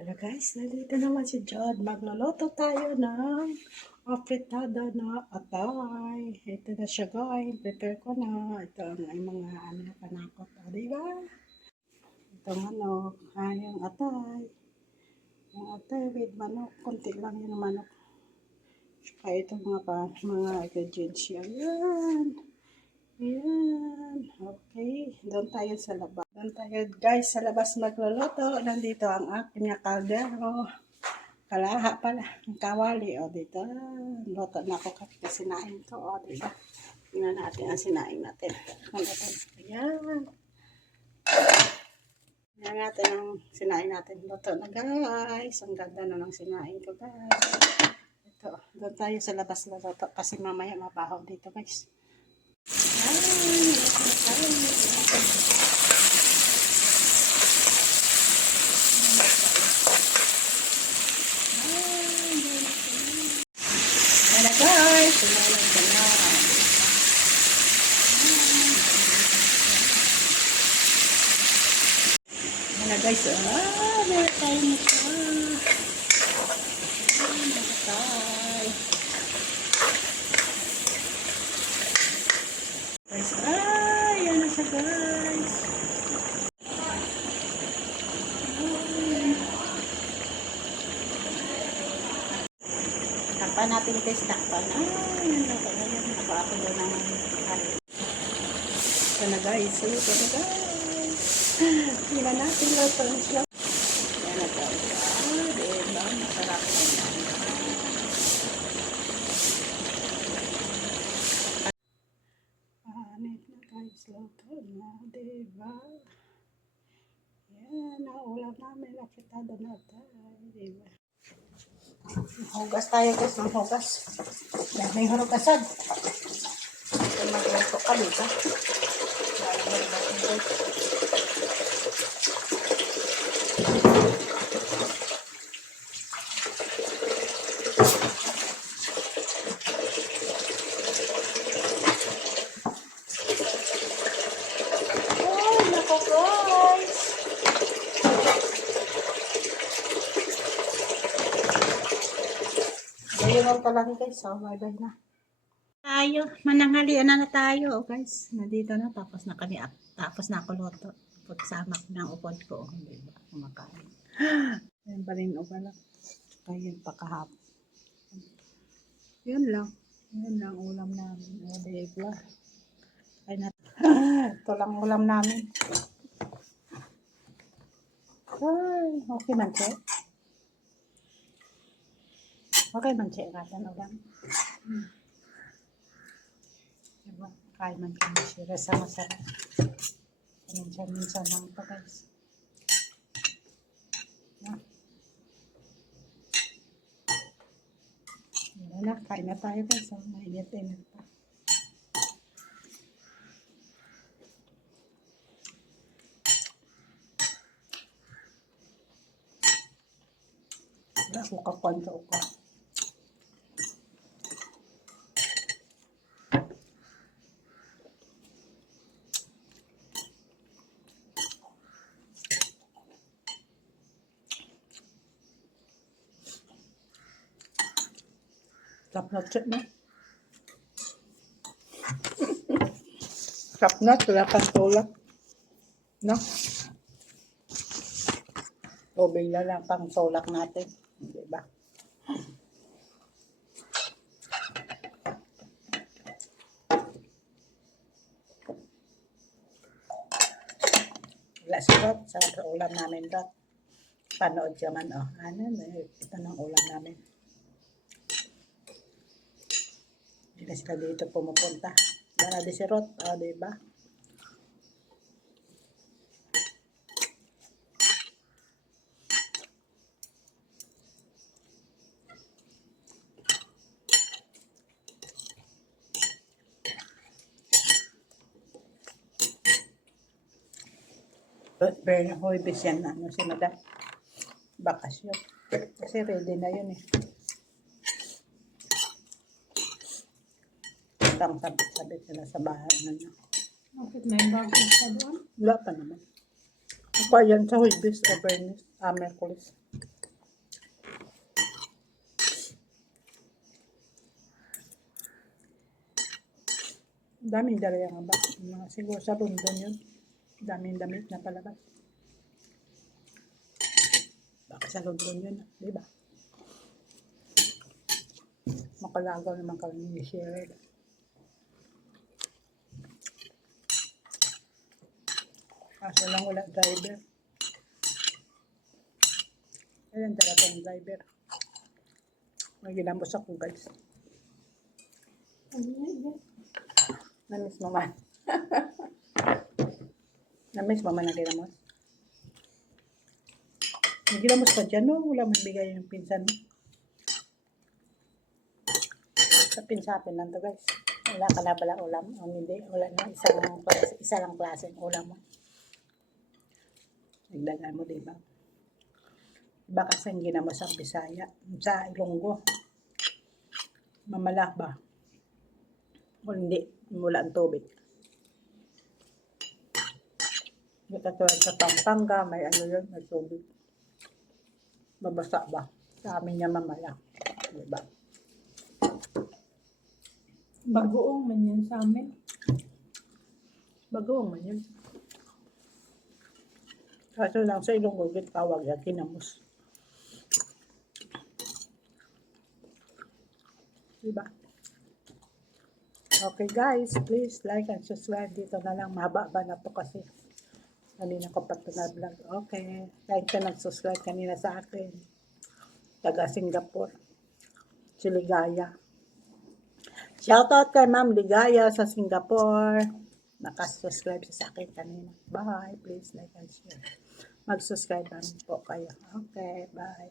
Hello guys, nandito naman si John. Magluluto tayo ng afritada na atay. Ito na siya guys. Prepare ko na. Ito ang mga panakot. O, diba? Ito manok. Yung atay. Yung atay with manok. Kunti lang yung manok. Saka ito mga ingredients yan. Yan. Ayan. Okay. Doon tayo sa labas. Doon tayo guys sa labas magluluto. Nandito ang aking kaldero. Kalaha pala. Ang kawali. O dito. Luto na ako kasi sinain ko. O dito. Tingnan natin ang sinain natin. Ayan. Tingnan natin ang sinain natin. Luto na guys. Ang ganda na ng sinain ko guys. Ito. Doon tayo sa labas luto. Kasi mamaya mabaho dito guys. Wala guys, sumalay ka na. Wala guys, meron tayo na siya. Guys, yan na siya guys. Takpan natin guys, takpan. Yan na pala yan. Ako doon ng kalit. Ito na guys, ito na guys. Tingnan natin ito na siya. Yan na guys. Diba? Masarap na yan. Anit na guys, luto na, diba? Yan, naulam namin, afritada na tayo, diba? Hugas tayo guys, ng hugas. May hurugasan. Ito magluto ka, diba? Ayun pa lang guys, so bye-bye na. Tayo, mananghalian na tayo guys. Nandito na, tapos na kami, tapos na ako luto. Pagsama ko ng upod ko, diba? Kumakain. Ayan pa rin upa lang. Ayun pa kahapon. Yun lang. Yun lang ulam namin. O, diba? Ay na. Ito lang ulam namin. Ay, okay man siya. Okay man siya natin ulam. Diba? Kaya man kami siya sa masarap. Minsan lang ito guys. Na. Yan na, kain na tayo guys. Mainit-init pa. Wala, mukha-kwento ko. Sarap na trip na. Sarap na, wala pang tulak. No? O, bigla lang pang tulak natin. Diba? Wala si Rod. Sarap sa ulam namin, Rod. Panood siya man, oh. Ano, ito ng ulam namin. Hindi na sila dito pumupunta. Wala di si Rod, oh, diba? Pero huwibis yan na, ano si Madam? Bakasyon. Kasi ready na yun eh. Tang sabit-sabit sila sa bahay na niya. Bakit may bago sa doon? Wala pa naman. Ako yan sa huibis o Bernis, Merkulis. Daming dala nga ba? Mga siguro sa London yun. Daming damit na palabas. Baka sa London yun, di ba? Makalagaw naman kami ni Cheryl. Kaso lang wala driver. Ayan talaga yung driver. May ginambos ako guys. Ano yun? Namiss mo man. Namiss mo man ang ginambos. May ginambos pa dyan, no? Wala man bigay yung pinsan mo. Sa pinsapin lang to guys. Wala ka na pala ulam. O hindi, wala na. Isa lang klase ng ulam mo. Nagdagan mo, diba? Iba kasi ang ginamos sa Bisaya. Sa Ilonggo. Mamala ba? O hindi, mula ang tubig. May katulad sa Pampanga, may ano yun, may tubig. Mabasa ba? Sa amin niya mamala. Diba? Bagoong man yan sa amin. Bagoong man yun. Kaso lang sa Ilonggo, tawag yan, kinamos. Diba? Okay guys, please like and subscribe. Dito na lang, mahaba-ba na po kasi. Kanina ko pa ito na-vlog. Okay. Like ka nag-subscribe kanina sa akin. Taga Singapore. Si Ligaya. Shoutout kay Ma'am Ligaya sa Singapore. Nakasubscribe sa akin kanina. Bye. Please like and share. Mag-subscribe namin po kayo. Okay. Bye.